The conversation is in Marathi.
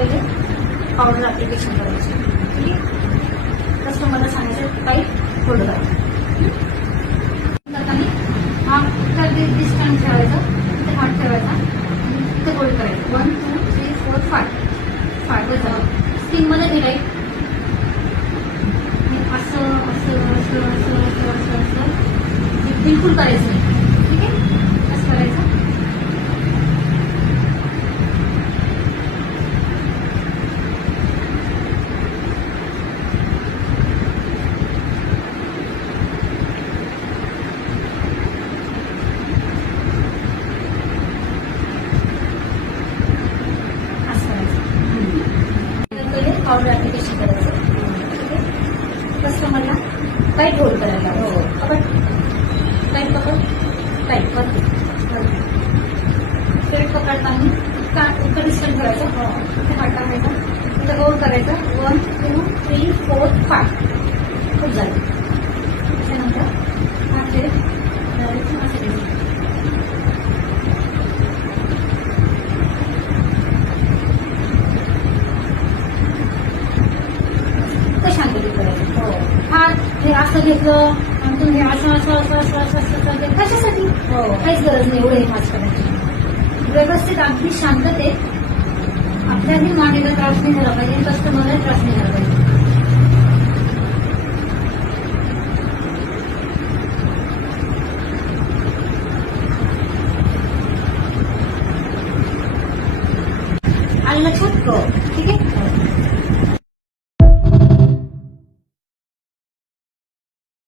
पहिले पावडर ऍप्लिकेशन करायची. ठीक आहे. कस्टमरला सांगायचं काही होल्ड करायचं. हा डिस्टन्स ठेवायचा, तिथे हात ठेवायचा, तिथे होल्ड करायचं. 1 2 3 4 5 वर झालं. स्किनमध्ये नाही असं असं असं असं असं असं असं बिलकुल करायचं नाही. ठीक आहे. असं करायचं. पावडर ऍप्लिकेशन करायचं. ठीक आहे. कस्टमरला टाईट होल्ड करायला. आपण टाईट टाईट स्ट्रेट पकडताना इतकं डिस्टन्स ठेवायचं. इथे हात टाकायचा, इथे होल्ड करायचं. 1 2 3 4 5 खूप झालं. त्याच्यानंतर हात ठेव शांततेत करायचं. हा हे असं घेतलं आणि तुम्ही असं असं असं असं असं असं कशासाठी काहीच गरज नाही एवढं हे मास्क करायची. व्यवस्थित अगदी शांततेत आपल्याही मानेला त्रास नाही झाला पाहिजे, कस्टमरला त्रास नाही झाला पाहिजे. आलं लक्षात. ठीक आहे.